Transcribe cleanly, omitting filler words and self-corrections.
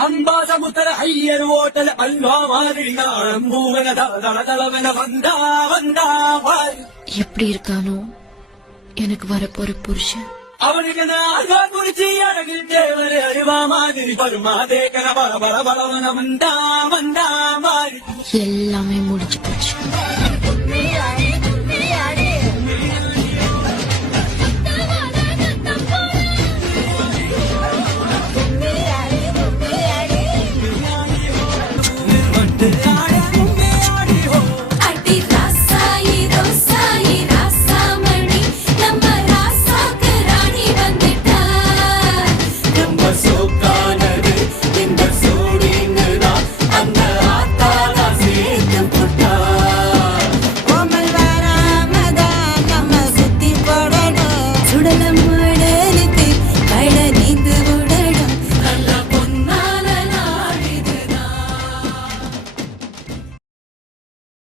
அம்பா சமுத்திர Iyer hotel halwa மாதிரி பூவன தளதளவன வந்தா வந்தா வாய். எப்படி இருக்கானோ எனக்கு வரப்போற புருஷன். அவனுக்கு அல்வா குறிச்சி அழகில் தேவர் அருவா மாதிரி பருமாதே கன பல பல பலவன வந்தா வந்தா வாய். எல்லாமே முடிஞ்சு போச்சு.